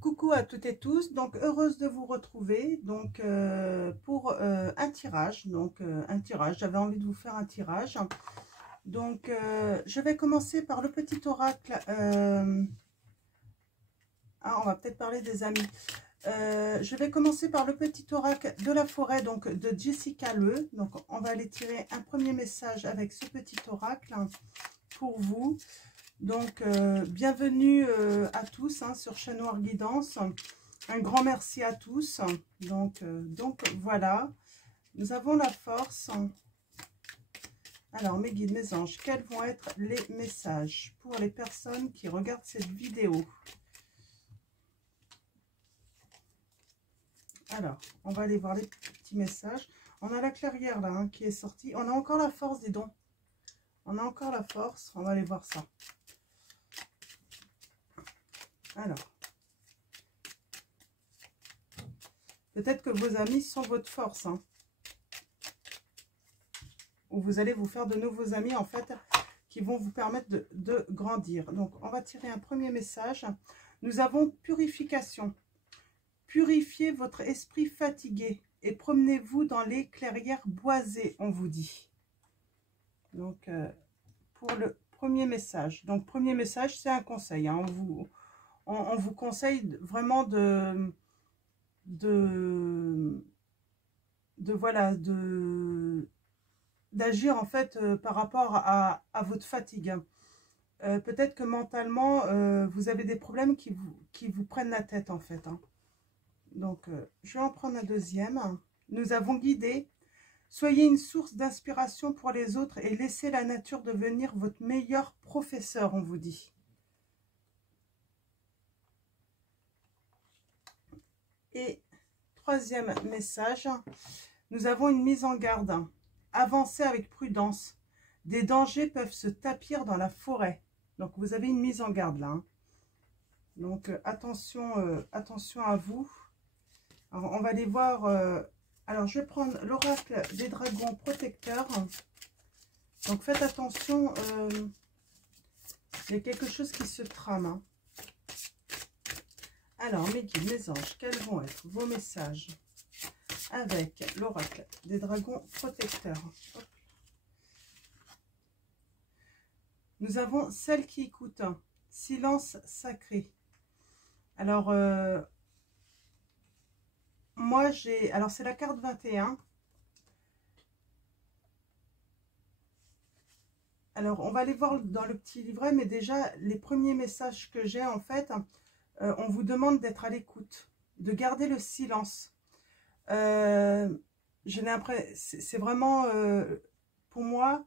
Coucou à toutes et tous, donc heureuse de vous retrouver donc pour un tirage, j'avais envie de vous faire un tirage. Donc je vais commencer par le petit oracle. On va peut-être parler des amis. Je vais commencer par le petit oracle de la forêt, donc de Jessica Le. Donc on va aller tirer un premier message avec ce petit oracle pour vous. Donc bienvenue à tous sur Chat Noir Guidance. Un grand merci à tous. Donc voilà, nous avons la force. Alors mes guides, mes anges, quels vont être les messages pour les personnes qui regardent cette vidéo? Alors, on va aller voir les petits messages. On a la clairière là qui est sortie. On a encore la force, dis donc. On a encore la force. On va aller voir ça. Alors. Peut-être que vos amis sont votre force. Ou vous allez vous faire de nouveaux amis, en fait, qui vont vous permettre de grandir. Donc, on va tirer un premier message. Nous avons purification. Purifiez votre esprit fatigué et promenez-vous dans les clairières boisées, on vous dit. Donc, pour le premier message. Donc, premier message, c'est un conseil. On vous conseille vraiment d'agir en fait par rapport à votre fatigue. Peut-être que mentalement, vous avez des problèmes qui vous prennent la tête en fait. Donc, je vais en prendre un deuxième. Nous avons guidé. Soyez une source d'inspiration pour les autres et laissez la nature devenir votre meilleur professeur, on vous dit. Et troisième message, nous avons une mise en garde. Avancez avec prudence. Des dangers peuvent se tapir dans la forêt. Donc, vous avez une mise en garde là. Donc, attention, attention à vous. Alors, on va aller voir. Alors, je vais prendre l'oracle des dragons protecteurs. Donc, faites attention. Il y a quelque chose qui se trame. Alors, mes guides, mes anges, quels vont être vos messages avec l'oracle des dragons protecteurs? Hop. Nous avons celle qui écoute. Silence sacré. Alors, moi, j'ai... Alors, c'est la carte 21. Alors, on va aller voir dans le petit livret, mais déjà, les premiers messages que j'ai, en fait, on vous demande d'être à l'écoute, de garder le silence. J'ai l'impression... C'est vraiment, pour moi,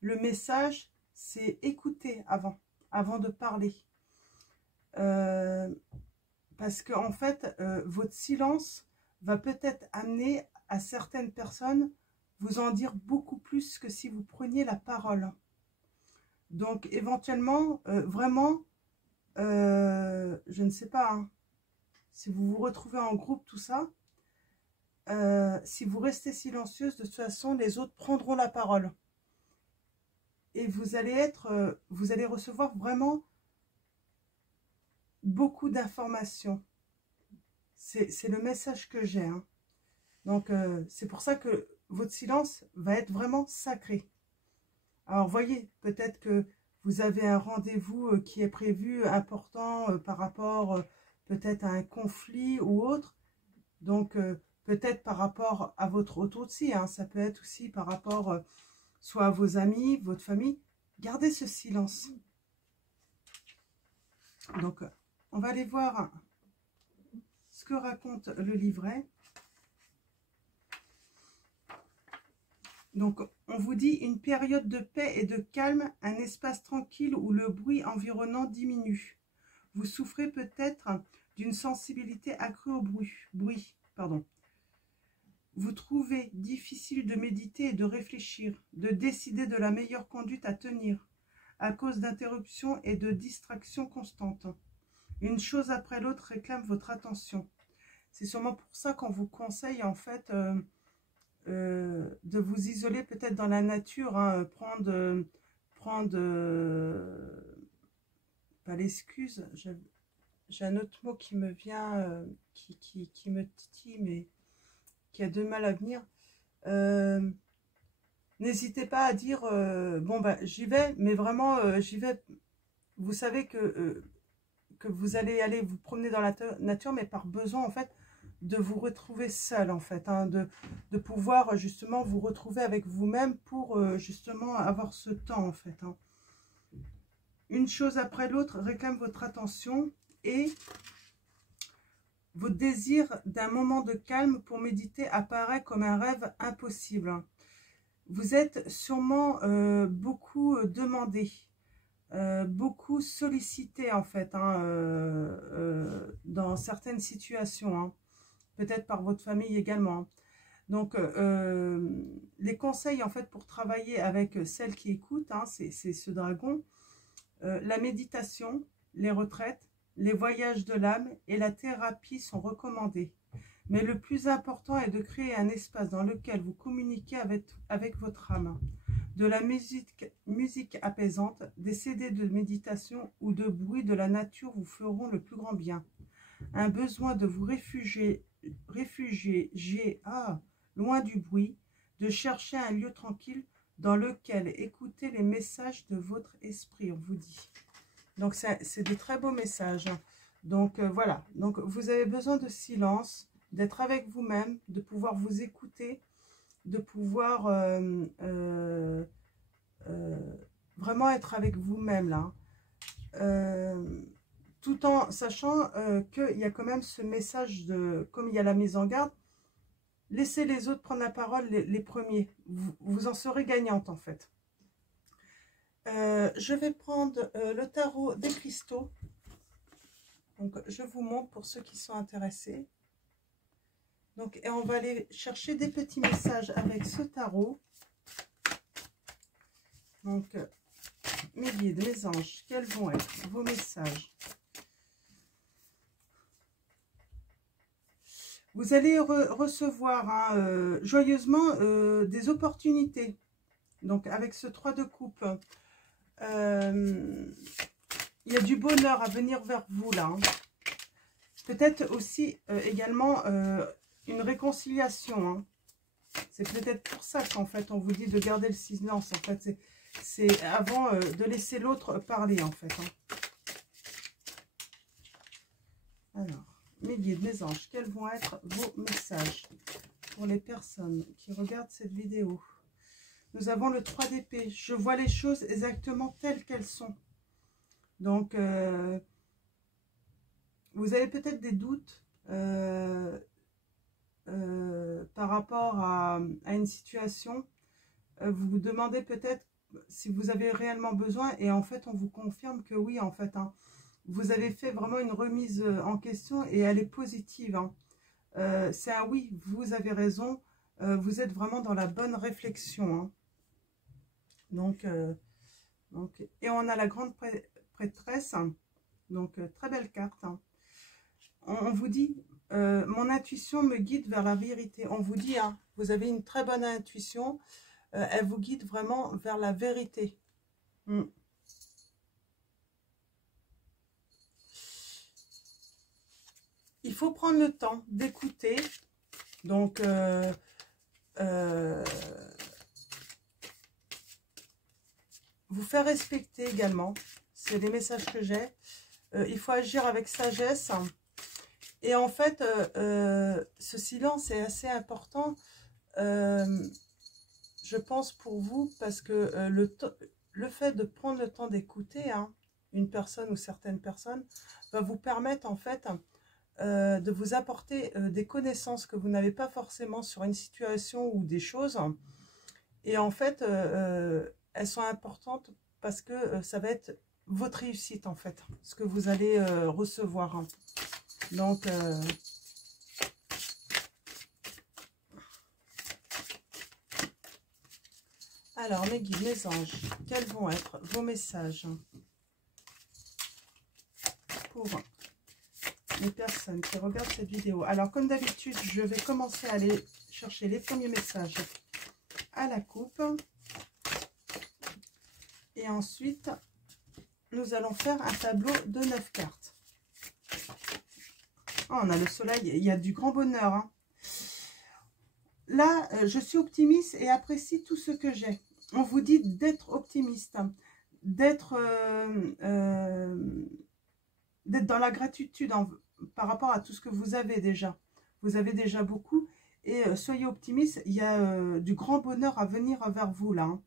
le message, c'est écouter avant de parler. Parce que, en fait, votre silence va peut-être amener à certaines personnes vous en dire beaucoup plus que si vous preniez la parole. Donc, éventuellement, vraiment, je ne sais pas, si vous vous retrouvez en groupe, tout ça, si vous restez silencieuse, de toute façon, les autres prendront la parole. Et vous allez recevoir vraiment beaucoup d'informations. C'est le message que j'ai. Donc, c'est pour ça que votre silence va être vraiment sacré. Alors, voyez, peut-être que vous avez un rendez-vous qui est prévu important par rapport peut-être à un conflit ou autre. Donc, peut-être par rapport à votre autre aussi. Ça peut être aussi par rapport soit à vos amis, votre famille. Gardez ce silence. Donc, on va aller voir ce que raconte le livret. Donc, on vous dit une période de paix et de calme, un espace tranquille où le bruit environnant diminue. Vous souffrez peut-être d'une sensibilité accrue au bruit. Vous trouvez difficile de méditer et de réfléchir, de décider de la meilleure conduite à tenir, à cause d'interruptions et de distractions constantes. Une chose après l'autre réclame votre attention. C'est sûrement pour ça qu'on vous conseille en fait de vous isoler peut-être dans la nature, prendre pas l'excuse, j'ai un autre mot qui me vient, qui me titille, mais qui a de mal à venir. N'hésitez pas à dire, bon, bah, j'y vais, mais vraiment, j'y vais. Vous savez que vous allez aller vous promener dans la nature, mais par besoin, en fait, de vous retrouver seul, en fait, hein, de pouvoir, justement, vous retrouver avec vous-même pour, justement, avoir ce temps, en fait, hein. Une chose après l'autre réclame votre attention et votre désir d'un moment de calme pour méditer apparaît comme un rêve impossible. Vous êtes sûrement beaucoup demandé, beaucoup sollicité en fait, hein, dans certaines situations, hein, peut-être par votre famille également. Donc, les conseils en fait pour travailler avec celle qui écoute, hein, c'est ce dragon. La méditation, les retraites, les voyages de l'âme et la thérapie sont recommandés. Mais le plus important est de créer un espace dans lequel vous communiquez avec votre âme. De la musique apaisante, des CD de méditation ou de bruit de la nature vous feront le plus grand bien. Un besoin de vous réfugier loin du bruit, de chercher un lieu tranquille dans lequel écouter les messages de votre esprit, on vous dit. Donc, c'est des très beaux messages. Donc, voilà. Donc, vous avez besoin de silence, d'être avec vous-même, de pouvoir vous écouter, de pouvoir vraiment être avec vous-même, là. Tout en sachant qu'il y a quand même ce message de, comme il y a la mise en garde, laissez les autres prendre la parole les premiers. Vous en serez gagnante, en fait. Je vais prendre le tarot des cristaux. Donc, je vous montre pour ceux qui sont intéressés. Donc, et on va aller chercher des petits messages avec ce tarot. Donc, mes guides, mes anges, quels vont être vos messages? Vous allez recevoir hein, joyeusement des opportunités. Donc, avec ce 3 de coupe, il y a du bonheur à venir vers vous, là. Hein. Peut-être aussi également une réconciliation. Hein. C'est peut-être pour ça qu'en fait, on vous dit de garder le silence. En fait, c'est avant de laisser l'autre parler, en fait. Hein. Alors, mes guides, mes anges, quels vont être vos messages pour les personnes qui regardent cette vidéo? Nous avons le 3 d'épée. Je vois les choses exactement telles qu'elles sont. Donc, vous avez peut-être des doutes par rapport à une situation. Vous vous demandez peut-être si vous avez réellement besoin. Et en fait, on vous confirme que oui, en fait. Hein, vous avez fait vraiment une remise en question et elle est positive. Hein. C'est un oui, vous avez raison. Vous êtes vraiment dans la bonne réflexion. Hein. Donc, et on a la grande prêtresse. Donc, très belle carte. Hein. On vous dit, mon intuition me guide vers la vérité. On vous dit, hein, vous avez une très bonne intuition. Elle vous guide vraiment vers la vérité. Il faut prendre le temps d'écouter. Donc, vous faire respecter également. C'est les messages que j'ai. Il faut agir avec sagesse. Et en fait, ce silence est assez important, je pense, pour vous, parce que le fait de prendre le temps d'écouter hein, une personne ou certaines personnes va vous permettre, en fait, de vous apporter des connaissances que vous n'avez pas forcément sur une situation ou des choses. Et en fait, elles sont importantes parce que ça va être votre réussite, en fait, ce que vous allez recevoir. Hein. Donc, alors, mes guides, mes anges, quels vont être vos messages pour les personnes qui regardent cette vidéo? Alors, comme d'habitude, je vais commencer à aller chercher les premiers messages à la coupe. Et ensuite, nous allons faire un tableau de 9 cartes. Oh, on a le soleil, il y a du grand bonheur. Hein. Là, je suis optimiste et apprécie tout ce que j'ai. On vous dit d'être optimiste, hein, d'être dans la gratitude par rapport à tout ce que vous avez déjà. Vous avez déjà beaucoup et soyez optimiste, il y a du grand bonheur à venir vers vous là. Hein.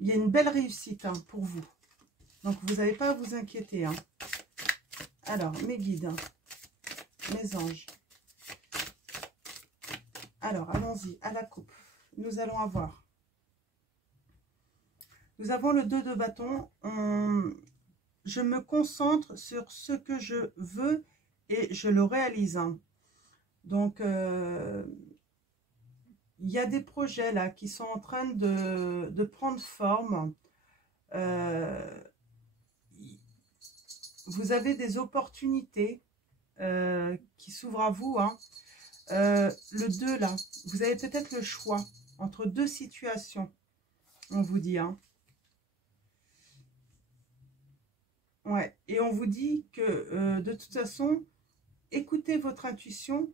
Il y a une belle réussite hein, pour vous. Donc vous n'avez pas à vous inquiéter. Hein. Alors, mes guides, hein, mes anges. Alors, allons-y, à la coupe. Nous allons avoir. Nous avons le 2 de bâton. Je me concentre sur ce que je veux et je le réalise. Hein. Donc, il y a des projets là qui sont en train de prendre forme. Vous avez des opportunités qui s'ouvrent à vous. Hein. Le 2 là, vous avez peut-être le choix entre deux situations, on vous dit. Hein. Ouais, et on vous dit que de toute façon, écoutez votre intuition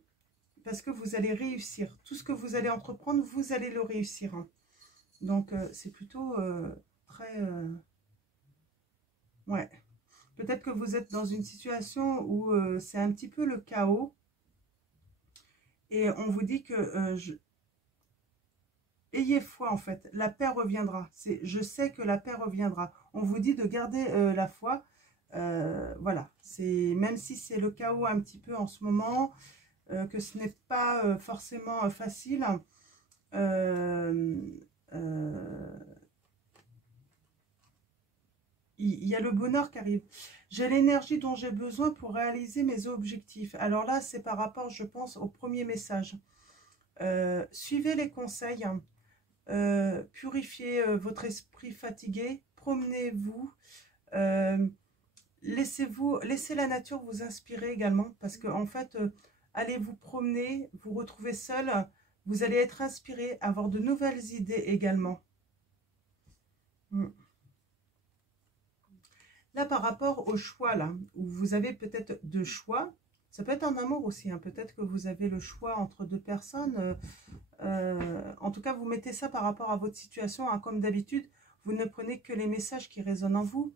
parce que vous allez réussir. Tout ce que vous allez entreprendre, vous allez le réussir. Hein. Donc, c'est plutôt très... ouais. Peut-être que vous êtes dans une situation où c'est un petit peu le chaos. Et on vous dit que ayez foi en fait, la paix reviendra. Je sais que la paix reviendra. On vous dit de garder la foi. Voilà, même si c'est le chaos un petit peu en ce moment, que ce n'est pas forcément facile. Il y a le bonheur qui arrive. J'ai l'énergie dont j'ai besoin pour réaliser mes objectifs. Alors là, c'est par rapport, je pense, au premier message. Suivez les conseils. Purifiez votre esprit fatigué. Promenez-vous. Laissez la nature vous inspirer également. Parce que, en fait, allez vous promener, vous retrouver seul. Vous allez être inspiré, avoir de nouvelles idées également. Là, par rapport au choix, là, où vous avez peut-être deux choix, ça peut être en amour aussi, hein, peut-être que vous avez le choix entre deux personnes. En tout cas, vous mettez ça par rapport à votre situation, hein, comme d'habitude, vous ne prenez que les messages qui résonnent en vous.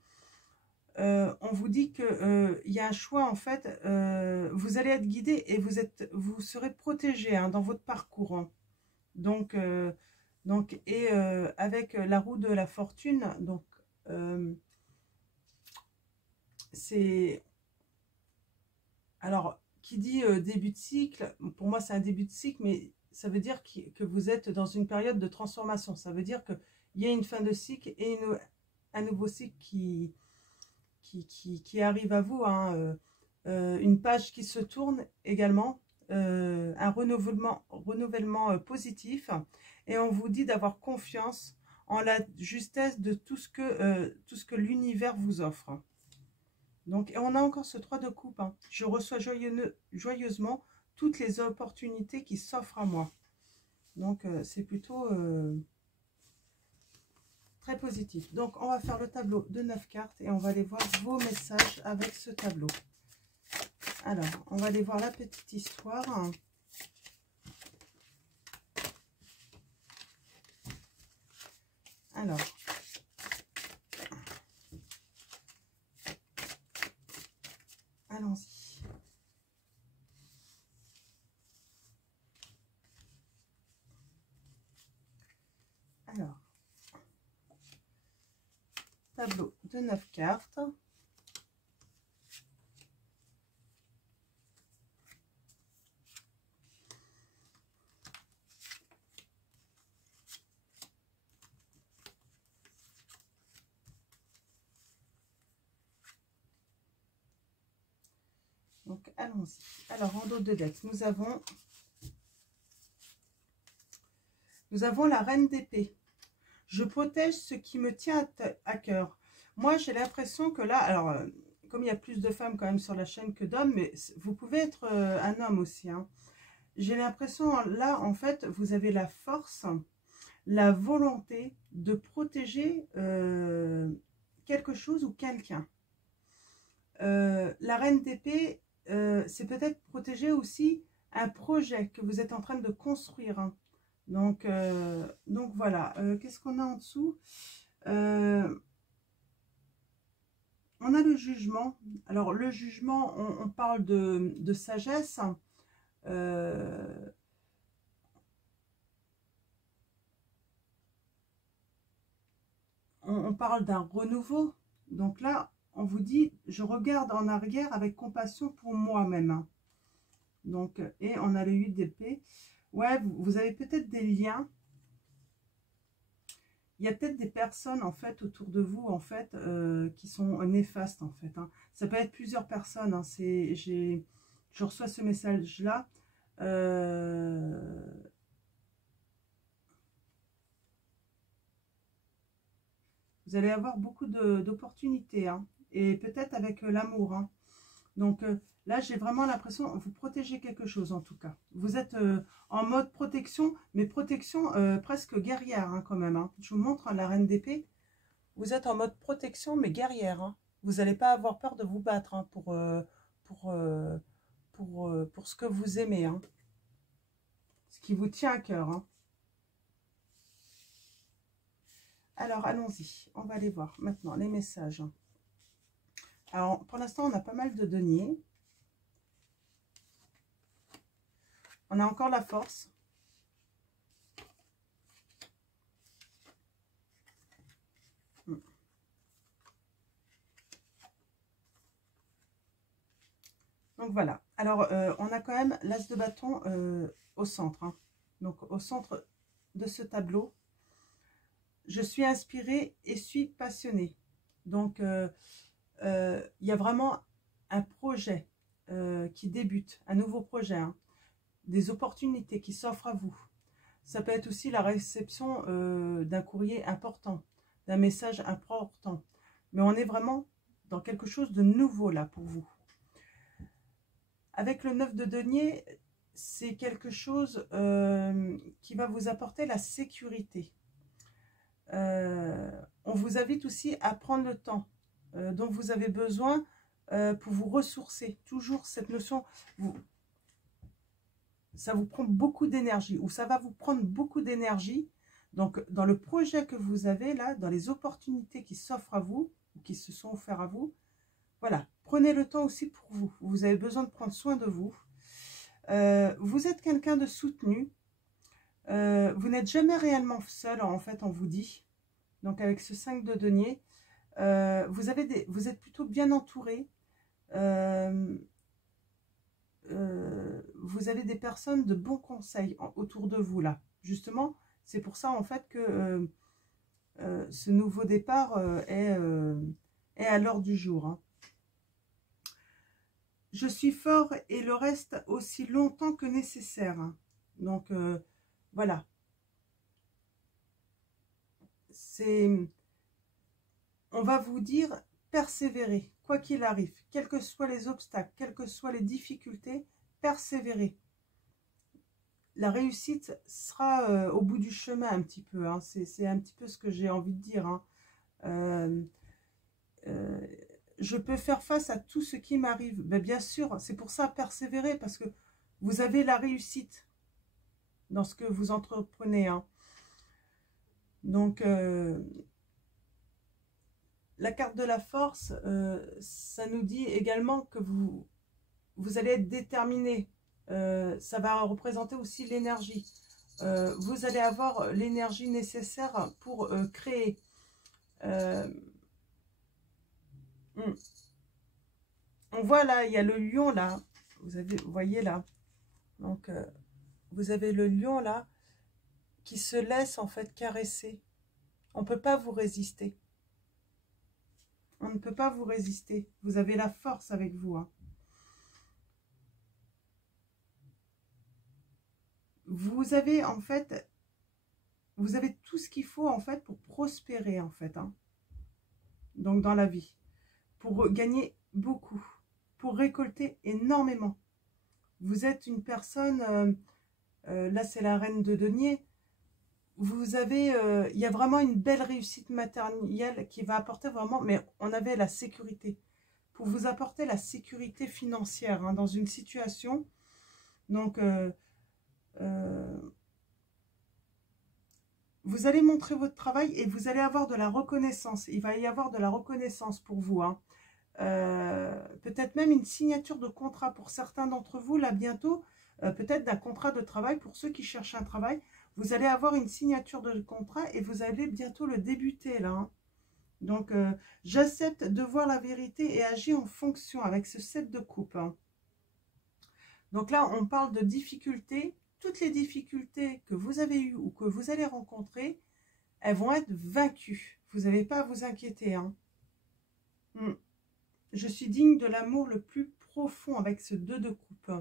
On vous dit qu'il y a un choix, en fait, vous allez être guidé et vous serez protégé hein, dans votre parcours. Hein. Donc, avec la roue de la fortune, donc, c'est... Alors, qui dit début de cycle, pour moi c'est un début de cycle, mais ça veut dire que vous êtes dans une période de transformation. Ça veut dire qu'il y a une fin de cycle et un nouveau cycle qui arrive à vous. Hein, une page qui se tourne également, un renouvellement positif. Et on vous dit d'avoir confiance en la justesse de tout ce que l'univers vous offre. Donc, et on a encore ce 3 de coupe. Hein. Je reçois joyeusement toutes les opportunités qui s'offrent à moi. Donc, c'est plutôt très positif. Donc, on va faire le tableau de 9 cartes et on va aller voir vos messages avec ce tableau. Alors, on va aller voir la petite histoire. Alors, allons-y. Alors, tableau de 9 cartes. Donc, allons-y. Alors, en dos de deck, nous avons la reine d'épée. Je protège ce qui me tient à cœur. Moi, j'ai l'impression que là, alors, comme il y a plus de femmes quand même sur la chaîne que d'hommes, mais vous pouvez être un homme aussi. Hein. J'ai l'impression, là, en fait, vous avez la force, la volonté de protéger quelque chose ou quelqu'un. La reine d'épée, c'est peut-être protéger aussi un projet que vous êtes en train de construire, hein. Donc voilà. Qu'est-ce qu'on a en dessous? On a le jugement. Alors le jugement, on parle de sagesse. Euh, on parle d'un renouveau. Donc là, on vous dit, je regarde en arrière avec compassion pour moi-même, hein. Donc, et on a le 8 d'épée. Ouais, vous avez peut-être des liens. Il y a peut-être des personnes, en fait, autour de vous, en fait, qui sont néfastes, en fait, hein. Ça peut être plusieurs personnes, hein. Je reçois ce message-là. Vous allez avoir beaucoup d'opportunités, hein. Et peut-être avec l'amour, hein. Donc là, j'ai vraiment l'impression, vous protégez quelque chose en tout cas. Vous êtes en mode protection, mais protection presque guerrière, hein, quand même, hein. Je vous montre, hein, la reine d'épée. Vous êtes en mode protection, mais guerrière, hein. Vous n'allez pas avoir peur de vous battre, hein, pour, euh, pour ce que vous aimez, hein. Ce qui vous tient à cœur, hein. Alors, allons-y. On va aller voir maintenant les messages. Alors, pour l'instant, on a pas mal de deniers. On a encore la force. Donc voilà. Alors, on a quand même l'as de bâton au centre, hein. Donc, au centre de ce tableau. Je suis inspirée et suis passionnée. Donc, il y a vraiment un projet qui débute, un nouveau projet, hein. Des opportunités qui s'offrent à vous. Ça peut être aussi la réception d'un courrier important, d'un message important. Mais on est vraiment dans quelque chose de nouveau là pour vous. Avec le 9 de denier, c'est quelque chose qui va vous apporter la sécurité. On vous invite aussi à prendre le temps dont vous avez besoin pour vous ressourcer. Toujours cette notion, ça vous prend beaucoup d'énergie, ou ça va vous prendre beaucoup d'énergie. Donc, dans le projet que vous avez là, dans les opportunités qui s'offrent à vous, ou qui se sont offertes à vous, voilà, prenez le temps aussi pour vous. Vous avez besoin de prendre soin de vous. Vous êtes quelqu'un de soutenu. Vous n'êtes jamais réellement seul, en fait, on vous dit. Donc, avec ce 5 de denier, vous êtes plutôt bien entouré. Vous avez des personnes de bons conseils autour de vous, là. Justement, c'est pour ça, en fait, que ce nouveau départ est à l'ordre du jour, hein. Je suis fort et le reste aussi longtemps que nécessaire, hein. Donc, voilà. On va vous dire, persévérer, quoi qu'il arrive, quels que soient les obstacles, quelles que soient les difficultés, persévérer. La réussite sera au bout du chemin un petit peu, hein. C'est un petit peu ce que j'ai envie de dire, hein. Je peux faire face à tout ce qui m'arrive. Mais bien sûr, c'est pour ça persévérer, parce que vous avez la réussite dans ce que vous entreprenez, hein. Donc, la carte de la force, ça nous dit également que vous allez être déterminé. Ça va représenter aussi l'énergie. Vous allez avoir l'énergie nécessaire pour créer. On voit là, il y a le lion là. Vous voyez là. Donc, vous avez le lion là qui se laisse en fait caresser. On ne peut pas vous résister. On ne peut pas vous résister. Vous avez la force avec vous, hein. Vous avez en fait, vous avez tout ce qu'il faut en fait pour prospérer en fait, hein. Donc dans la vie, pour gagner beaucoup, pour récolter énormément. Vous êtes une personne, là c'est la reine de denier. Vous avez, il y a vraiment une belle réussite matérielle qui va apporter vraiment, mais on avait la sécurité. pour vous apporter la sécurité financière hein, dans une situation. Donc, vous allez montrer votre travail et vous allez avoir de la reconnaissance. Il va y avoir de la reconnaissance pour vous. Hein. Peut-être même une signature de contrat pour certains d'entre vous, là bientôt, peut-être d'un contrat de travail pour ceux qui cherchent un travail. Vous allez avoir une signature de contrat et vous allez bientôt le débuter là. Hein. Donc, j'accepte de voir la vérité et agir en fonction avec ce 7 de coupe. Hein. Donc là, on parle de difficultés. Toutes les difficultés que vous avez eues ou que vous allez rencontrer, elles vont être vaincues. Vous n'avez pas à vous inquiéter. Hein. Je suis digne de l'amour le plus profond avec ce 2 de coupe.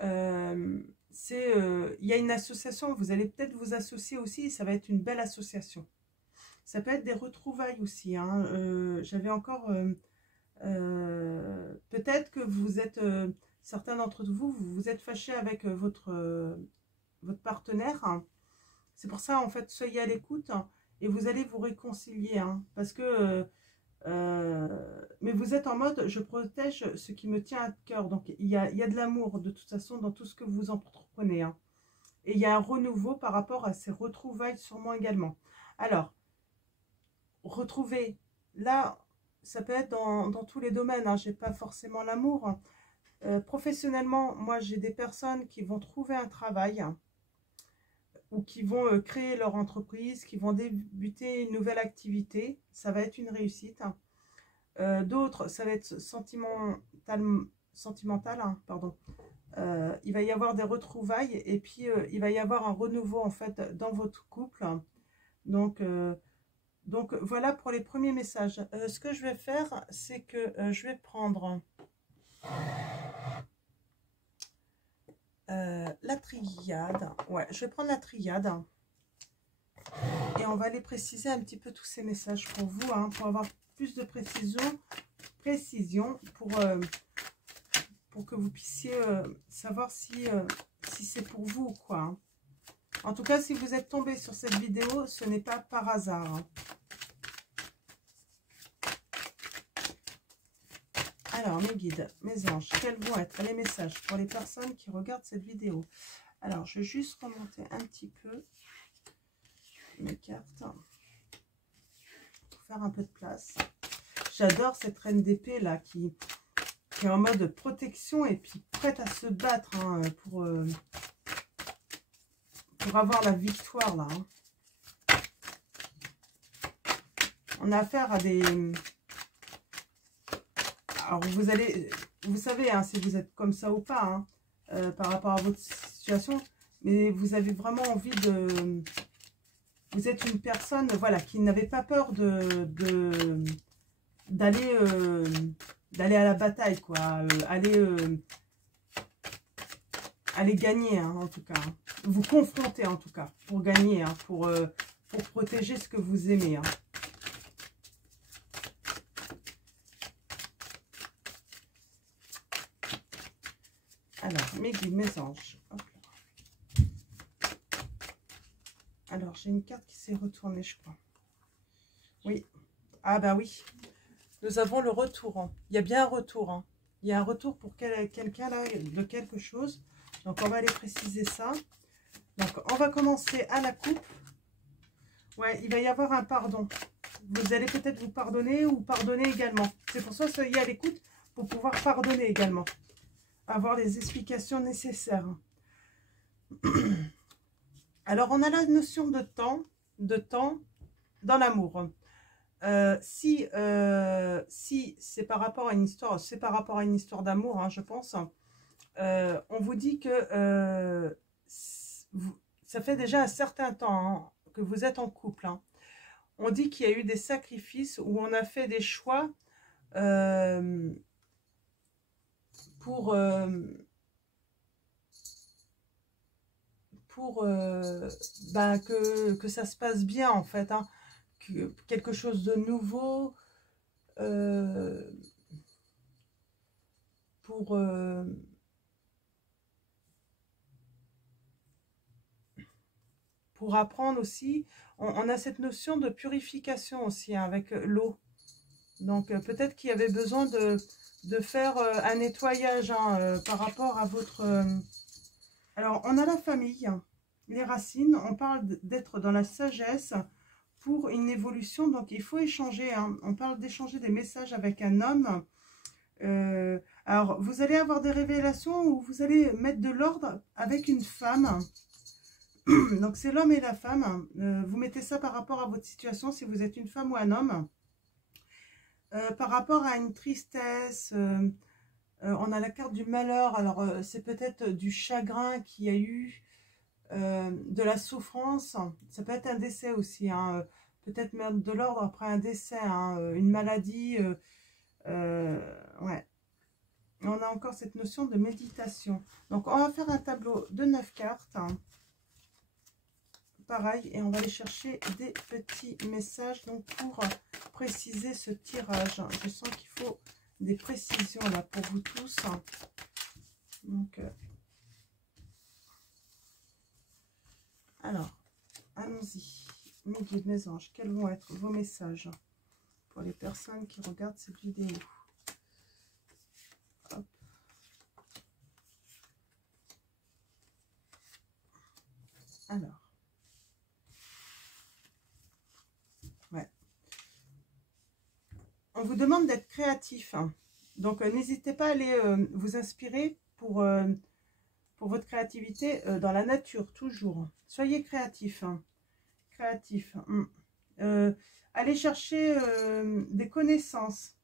Il y a une association, vous allez peut-être vous associer aussi, et ça va être une belle association. Ça peut être des retrouvailles aussi. Hein. J'avais encore... peut-être que vous êtes... certains d'entre vous, vous êtes fâchés avec votre partenaire. Hein. C'est pour ça, en fait, soyez à l'écoute hein, et vous allez vous réconcilier. Hein, parce que... mais vous êtes en mode, je protège ce qui me tient à cœur. Donc, il y a de l'amour, de toute façon, dans tout ce que vous entreprenez. Hein. Et il y a un renouveau par rapport à ces retrouvailles sûrement également. Alors, retrouver, là, ça peut être dans tous les domaines. Hein, je n'ai pas forcément l'amour. Professionnellement, moi, j'ai des personnes qui vont trouver un travail ou qui vont créer leur entreprise, qui vont débuter une nouvelle activité. Ça va être une réussite. D'autres, ça va être sentimental, hein, pardon. Il va y avoir des retrouvailles et puis il va y avoir un renouveau en fait dans votre couple. Donc voilà pour les premiers messages. Ce que je vais faire, c'est que je vais prendre la triade. Ouais, je vais prendre la triade. Et on va aller préciser un petit peu tous ces messages pour vous, hein, pour avoir plus de précision pour que vous puissiez savoir si c'est pour vous ou quoi. Hein. En tout cas, si vous êtes tombé sur cette vidéo, ce n'est pas par hasard. Hein. Alors, mes guides, mes anges, quels vont être les messages pour les personnes qui regardent cette vidéo? Alors, je vais juste remonter un petit peu mes cartes pour faire un peu de place. J'adore cette reine d'épée là qui est en mode protection et puis prête à se battre hein, pour avoir la victoire là. Hein. On a affaire à des... Alors vous savez hein, si vous êtes comme ça ou pas hein, par rapport à votre situation, mais vous avez vraiment envie de... Vous êtes une personne voilà, qui n'avait pas peur d'aller à la bataille, quoi. Aller gagner, hein, en tout cas. Hein. Vous confronter, en tout cas, pour gagner, hein, pour protéger ce que vous aimez. Hein. Alors, mes guides, mes anges. Hop là. Alors, j'ai une carte qui s'est retournée, je crois. Oui. Ah, bah oui. Nous avons le retour. Hein. Il y a bien un retour. Hein. Il y a un retour pour quelqu'un là, de quelque chose. Donc, on va aller préciser ça. Donc, on va commencer à la coupe. Ouais, il va y avoir un pardon. Vous allez peut-être vous pardonner ou pardonner également. C'est pour ça que soyez à l'écoute pour pouvoir pardonner également. Avoir les explications nécessaires. Alors, on a la notion de temps dans l'amour. Si c'est par rapport à une histoire, c'est par rapport à une histoire d'amour, hein, je pense. On vous dit que ça fait déjà un certain temps hein, que vous êtes en couple. Hein. On dit qu'il y a eu des sacrifices où on a fait des choix pour que ça se passe bien en fait. Hein. Quelque chose de nouveau pour apprendre aussi. On a cette notion de purification aussi hein, avec l'eau. Donc, peut-être qu'il y avait besoin de faire un nettoyage hein, par rapport à votre... Alors, on a la famille, les racines. On parle d'être dans la sagesse pour une évolution. Donc, il faut échanger. Hein. On parle d'échanger des messages avec un homme. Alors, vous allez avoir des révélations où vous allez mettre de l'ordre avec une femme. Donc, c'est l'homme et la femme. Vous mettez ça par rapport à votre situation, si vous êtes une femme ou un homme. Par rapport à une tristesse, on a la carte du malheur. Alors, c'est peut-être du chagrin qu'il y a eu, de la souffrance. Ça peut être un décès aussi. Hein, peut-être mettre de l'ordre après un décès, hein, une maladie. Ouais. On a encore cette notion de méditation. Donc, on va faire un tableau de 9 cartes. Hein. Pareil, et on va aller chercher des petits messages donc pour préciser ce tirage. Je sens qu'il faut des précisions là pour vous tous. Donc, alors, allons-y. Mes guides, mes anges, quels vont être vos messages pour les personnes qui regardent cette vidéo? Hop. Alors. Ouais. On vous demande d'être créatif. Hein. Donc, n'hésitez pas à aller vous inspirer pour votre créativité dans la nature, toujours. Soyez créatif. Hein. Créatif. Allez chercher des connaissances.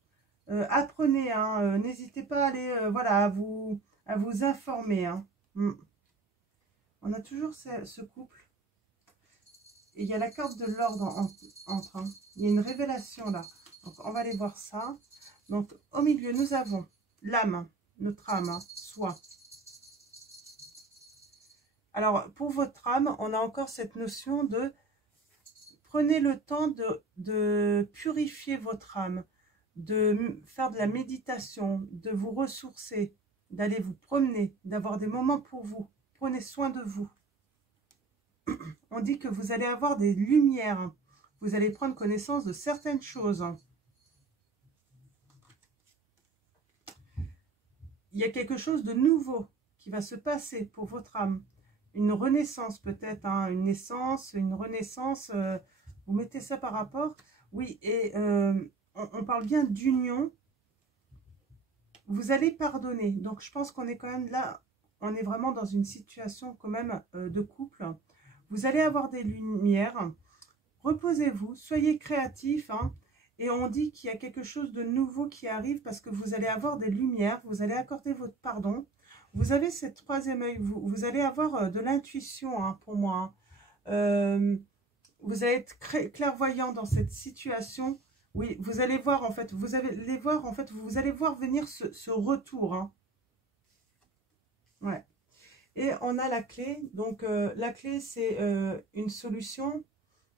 Apprenez. Hein. N'hésitez pas à aller voilà, à vous informer. Hein. On a toujours ce couple. Et il y a la carte de l'ordre entre. Hein. Il y a une révélation là. Donc, on va aller voir ça. Donc, au milieu, nous avons l'âme, notre âme, hein, soi. Alors, pour votre âme, on a encore cette notion de prenez le temps de purifier votre âme, de faire de la méditation, de vous ressourcer, d'aller vous promener, d'avoir des moments pour vous. Prenez soin de vous. On dit que vous allez avoir des lumières. Vous allez prendre connaissance de certaines choses. Il y a quelque chose de nouveau qui va se passer pour votre âme. Une renaissance peut-être, hein, une naissance, une renaissance. Vous mettez ça par rapport. Oui, et on parle bien d'union. Vous allez pardonner. Donc, je pense qu'on est quand même là. On est vraiment dans une situation quand même de couple. Vous allez avoir des lumières. Reposez-vous, soyez créatifs. Hein, et on dit qu'il y a quelque chose de nouveau qui arrive parce que vous allez avoir des lumières. Vous allez accorder votre pardon. Vous avez cette troisième œil. Vous allez avoir de l'intuition hein, pour moi. Hein. Vous allez être clairvoyant dans cette situation. Oui, vous allez voir en fait. Vous allez voir en fait. Vous allez voir venir ce retour. Hein. Ouais. Et on a la clé. Donc, la clé, c'est une solution.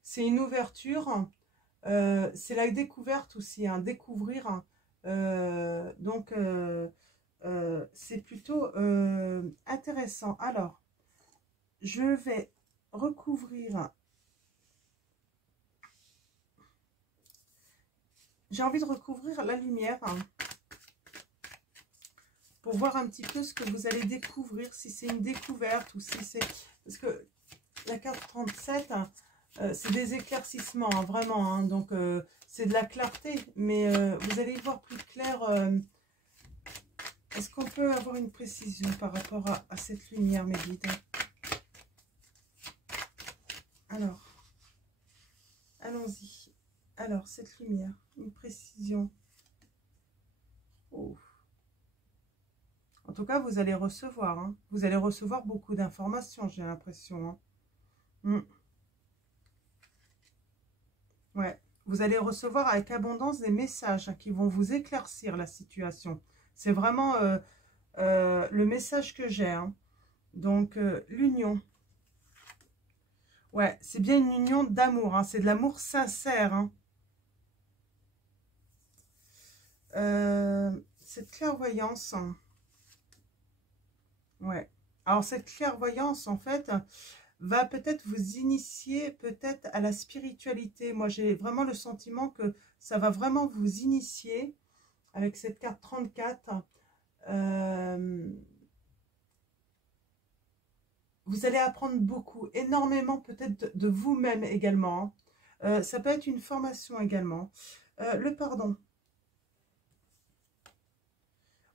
C'est une ouverture. C'est la découverte aussi. Hein, découvrir. Donc, c'est plutôt intéressant. Alors, je vais recouvrir. J'ai envie de recouvrir la lumière. Hein, pour voir un petit peu ce que vous allez découvrir, si c'est une découverte ou si c'est... Parce que la carte 37, c'est des éclaircissements, hein, vraiment. Hein, donc, c'est de la clarté, mais vous allez y voir plus clair. Est-ce qu'on peut avoir une précision par rapport à cette lumière, mes guides? Alors, allons-y. Alors, cette lumière, une précision. Oh. En tout cas, vous allez recevoir. Hein. Vous allez recevoir beaucoup d'informations, j'ai l'impression. Hein. Ouais. Vous allez recevoir avec abondance des messages hein, qui vont vous éclaircir la situation. C'est vraiment le message que j'ai. Hein. Donc, l'union. Ouais, c'est bien une union d'amour. Hein. C'est de l'amour sincère. Hein. Cette clairvoyance... Hein. Ouais. Alors, cette clairvoyance, en fait, va peut-être vous initier peut-être à la spiritualité. Moi, j'ai vraiment le sentiment que ça va vraiment vous initier avec cette carte 34. Vous allez apprendre beaucoup, énormément peut-être de vous-même également. Ça peut être une formation également. Le pardon.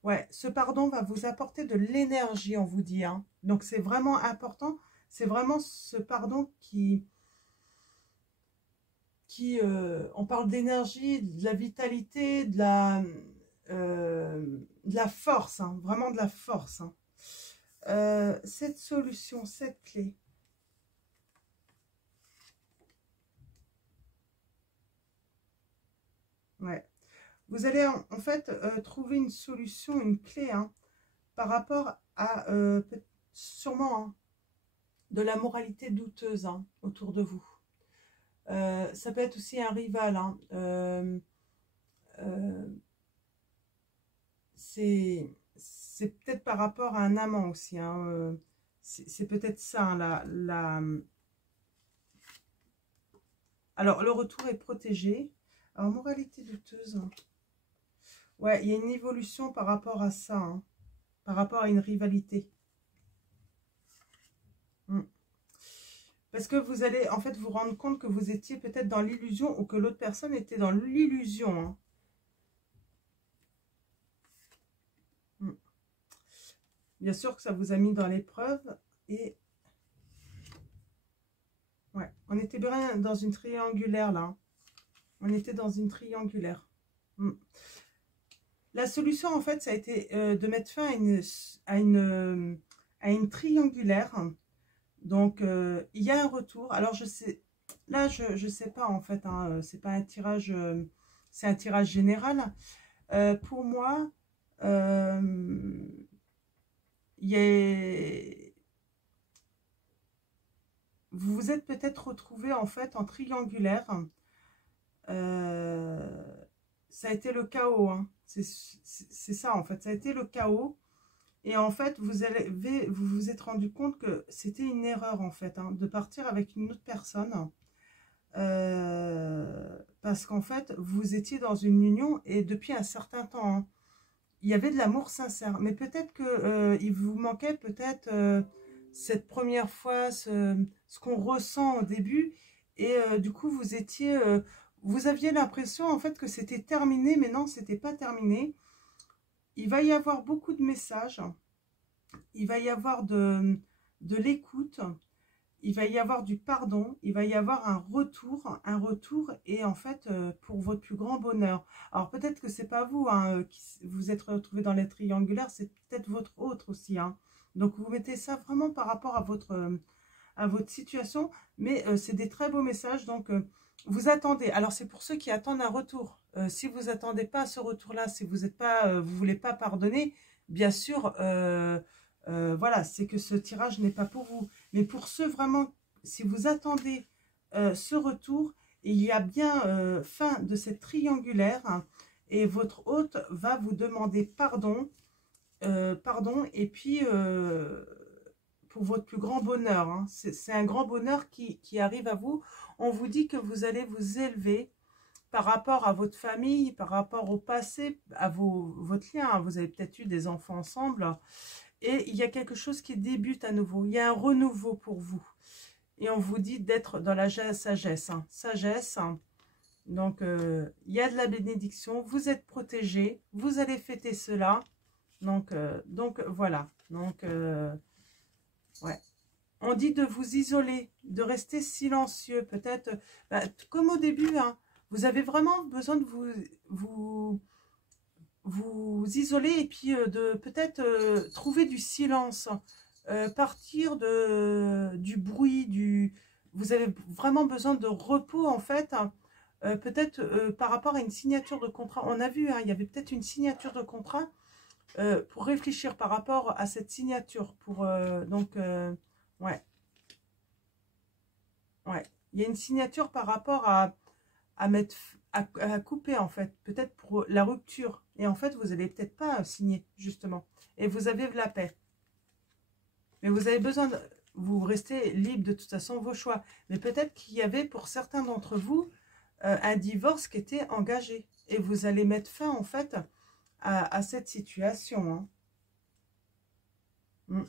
Ouais, ce pardon va vous apporter de l'énergie, on vous dit. Hein. Donc, c'est vraiment important. C'est vraiment ce pardon on parle d'énergie, de la vitalité, de la force, hein, vraiment de la force. Hein. Cette solution, cette clé. Ouais. Vous allez en fait trouver une solution, une clé hein, par rapport à sûrement hein, de la moralité douteuse hein, autour de vous. Ça peut être aussi un rival. Hein, c'est peut-être par rapport à un amant aussi. Hein, c'est peut-être ça. Hein, Alors, le retour est protégé. Alors, moralité douteuse. Ouais, il y a une évolution par rapport à ça. Hein, par rapport à une rivalité. Parce que vous allez en fait vous rendre compte que vous étiez peut-être dans l'illusion ou que l'autre personne était dans l'illusion. Hein. Bien sûr que ça vous a mis dans l'épreuve. Et ouais, on était bien dans une triangulaire là. On était dans une triangulaire. La solution en fait ça a été de mettre fin à une triangulaire. Donc il y a un retour. Alors je sais, là je sais pas en fait. Hein, c'est pas un tirage, c'est un tirage général. Pour moi, vous vous êtes peut-être retrouvé en fait en triangulaire. Ça a été le chaos. Hein. C'est ça en fait. Ça a été le chaos. Et en fait, vous vous êtes rendu compte que c'était une erreur en fait hein, de partir avec une autre personne. Parce qu'en fait, vous étiez dans une union et depuis un certain temps. Hein, il y avait de l'amour sincère, mais peut-être que il vous manquait peut-être cette première fois, ce qu'on ressent au début, et du coup vous aviez l'impression en fait que c'était terminé, mais non, c'était pas terminé. Il va y avoir beaucoup de messages, il va y avoir de l'écoute, il va y avoir du pardon, il va y avoir un retour et en fait pour votre plus grand bonheur. Alors peut-être que c'est pas vous hein, qui vous êtes retrouvé dans les triangulaires, c'est peut-être votre autre aussi. Hein. Donc vous mettez ça vraiment par rapport à votre situation, mais c'est des très beaux messages. Donc vous attendez. Alors c'est pour ceux qui attendent un retour. Si vous attendez pas ce retour-là, si vous êtes pas, vous voulez pas pardonner, bien sûr. Voilà, c'est que ce tirage n'est pas pour vous. Mais pour ceux vraiment, si vous attendez ce retour, il y a bien fin de cette triangulaire hein, et votre hôte va vous demander pardon, et puis pour votre plus grand bonheur. Hein, c'est un grand bonheur qui arrive à vous. On vous dit que vous allez vous élever par rapport à votre famille, par rapport au passé, à votre lien. Hein. Vous avez peut-être eu des enfants ensemble. Et il y a quelque chose qui débute à nouveau. Il y a un renouveau pour vous. Et on vous dit d'être dans la sagesse. Hein. Sagesse. Hein. Donc, il y a de la bénédiction. Vous êtes protégés. Vous allez fêter cela. Donc voilà. Donc, ouais. On dit de vous isoler, de rester silencieux. Peut-être, comme au début, hein, vous avez vraiment besoin de vous isoler et puis de peut-être trouver du silence, partir du bruit, vous avez vraiment besoin de repos en fait, hein, peut-être par rapport à une signature de contrat. On a vu, hein, il y avait peut-être une signature de contrat pour réfléchir par rapport à cette signature, ouais, ouais, il y a une signature par rapport à mettre à couper en fait, peut-être pour la rupture. Et en fait, vous n'allez peut-être pas signer justement. Et vous avez de la paix. Mais vous avez besoin vous restez libre de toute façon vos choix. Mais peut-être qu'il y avait pour certains d'entre vous un divorce qui était engagé. Et vous allez mettre fin en fait à cette situation. Hein.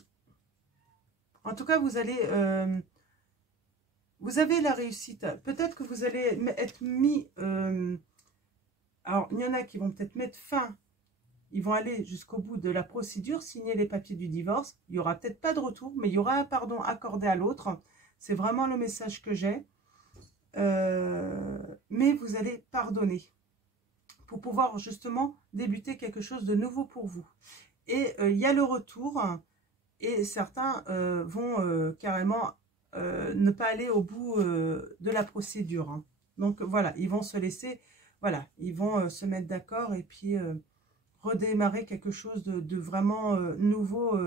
En tout cas, vous allez... vous avez la réussite. Peut-être que vous allez être mis... alors, il y en a qui vont peut-être mettre fin. Ils vont aller jusqu'au bout de la procédure, signer les papiers du divorce. Il n'y aura peut-être pas de retour, mais il y aura un pardon accordé à l'autre. C'est vraiment le message que j'ai. Mais vous allez pardonner pour pouvoir justement débuter quelque chose de nouveau pour vous. Et il y a le retour et certains vont carrément ne pas aller au bout de la procédure. Hein. Donc voilà, ils vont se laisser, voilà, ils vont se mettre d'accord et puis redémarrer quelque chose de vraiment nouveau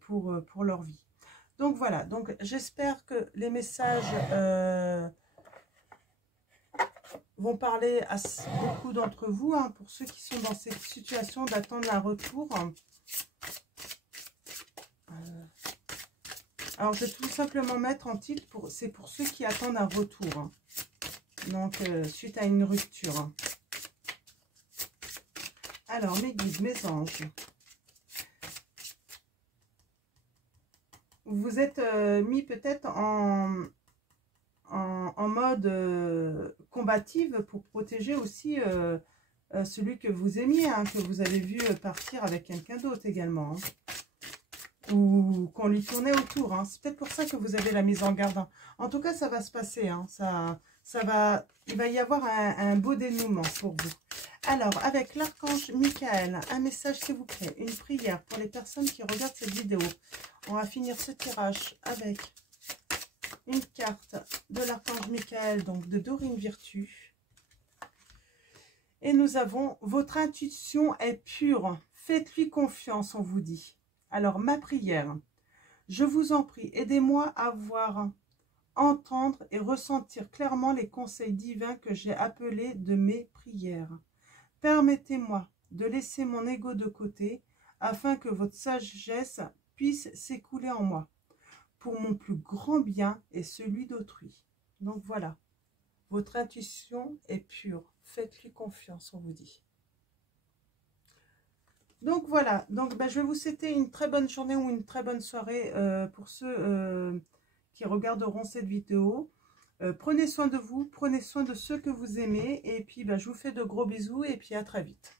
pour leur vie. Donc voilà, donc j'espère que les messages vont parler à beaucoup d'entre vous, hein, pour ceux qui sont dans cette situation d'attendre un retour. Alors, je vais tout simplement mettre en titre, c'est pour ceux qui attendent un retour. Hein. Donc, suite à une rupture. Hein. Alors, mes guides, mes anges. Vous êtes mis peut-être en mode combative pour protéger aussi celui que vous aimiez, hein, que vous avez vu partir avec quelqu'un d'autre également. Hein. Ou qu'on lui tournait autour. Hein. C'est peut-être pour ça que vous avez la mise en garde. Hein. En tout cas, ça va se passer. Hein. Il va y avoir un beau dénouement pour vous. Alors, avec l'archange Michael, un message s'il vous plaît, une prière pour les personnes qui regardent cette vidéo. On va finir ce tirage avec une carte de l'archange Michael, donc de Dorine Virtue. Et nous avons, votre intuition est pure. Faites-lui confiance, on vous dit. Alors, ma prière, je vous en prie, aidez-moi à voir, entendre et ressentir clairement les conseils divins que j'ai appelés de mes prières. Permettez-moi de laisser mon ego de côté afin que votre sagesse puisse s'écouler en moi pour mon plus grand bien et celui d'autrui. Donc voilà, votre intuition est pure. Faites-lui confiance, on vous dit. Donc voilà, donc je vais vous souhaiter une très bonne journée ou une très bonne soirée pour ceux qui regarderont cette vidéo. Prenez soin de vous, prenez soin de ceux que vous aimez et puis je vous fais de gros bisous et puis à très vite.